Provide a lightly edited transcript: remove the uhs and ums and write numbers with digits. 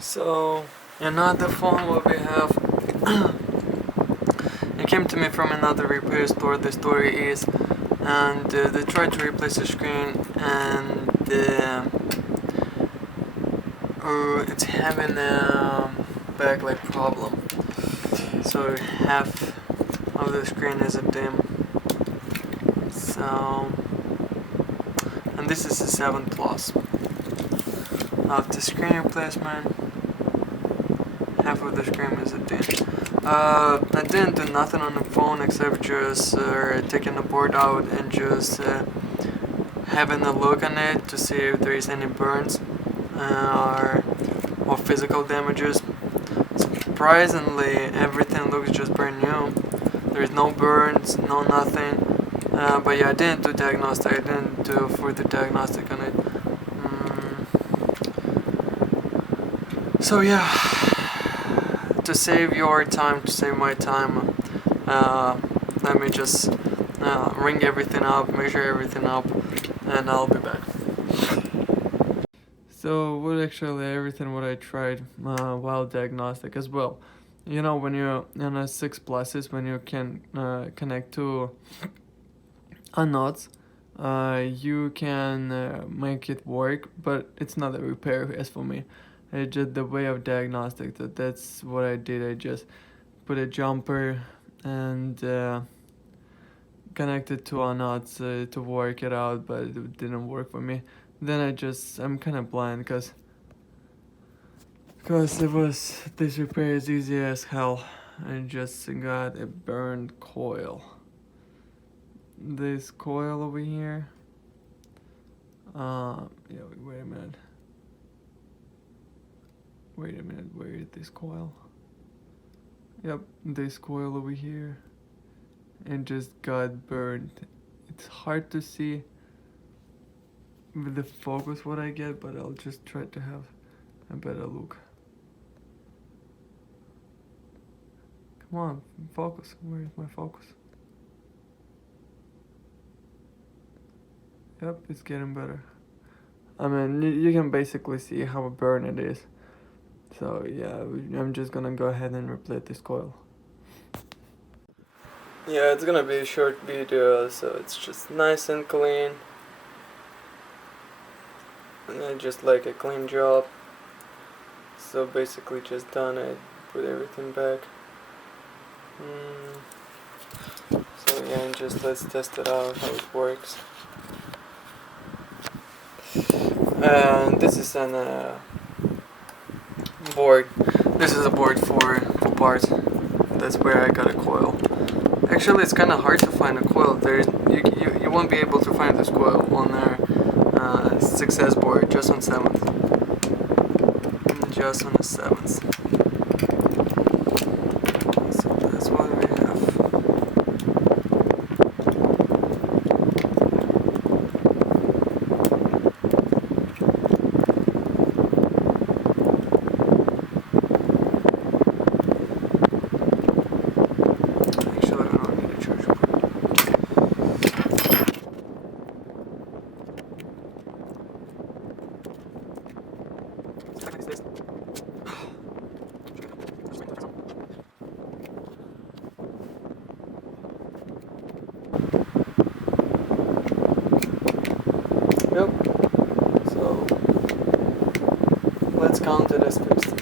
So another phone what we have it came to me from another repair store. The story is, and they tried to replace the screen, and it's having a backlight problem. So half of the screen is a dim. So, and this is a 7 Plus. After screen replacement, half of the screen is a dim. I didn't do nothing on the phone except just taking the board out and just having a look on it to see if there is any burns or physical damages. Surprisingly, everything looks just brand new. There's no burns, no nothing. But yeah, I didn't do diagnostic. I didn't do further diagnostic on it. So yeah, to save your time, to save my time, let me just ring everything up, measure everything up, and I'll be back. So what actually everything what I tried while diagnostic as well. You know, when you're in a 6 pluses, when you can connect to nodes, you can make it work, but it's not a repair as for me. It's just the way of diagnostic. That's what I did. I just put a jumper and connected to a nodes to work it out, but it didn't work for me. Then I'm kind of blind because this repair is easy as hell. I just got a burned coil. This coil over here. Yeah, wait a minute. Where is this coil? Yep, this coil over here. And just got burned. It's hard to see with the focus what I get, but I'll just try to have a better look. Come on, focus. Where is my focus? Yep, it's getting better. I mean, you can basically see how burn it is. So yeah, I'm just gonna go ahead and replace this coil. Yeah, it's gonna be a short video, so it's just nice and clean. And I just like a clean job. So basically just done it, put everything back. So yeah, and just let's test it out, how it works. And this is an board. This is a board for parts. That's where I got a coil. Actually, it's kind of hard to find a coil. You won't be able to find this coil on our 6S board, just on 7th. Just on the 7th. So that's what we have. Actually, I don't need a charge board. Yep. So let's count it as fixed.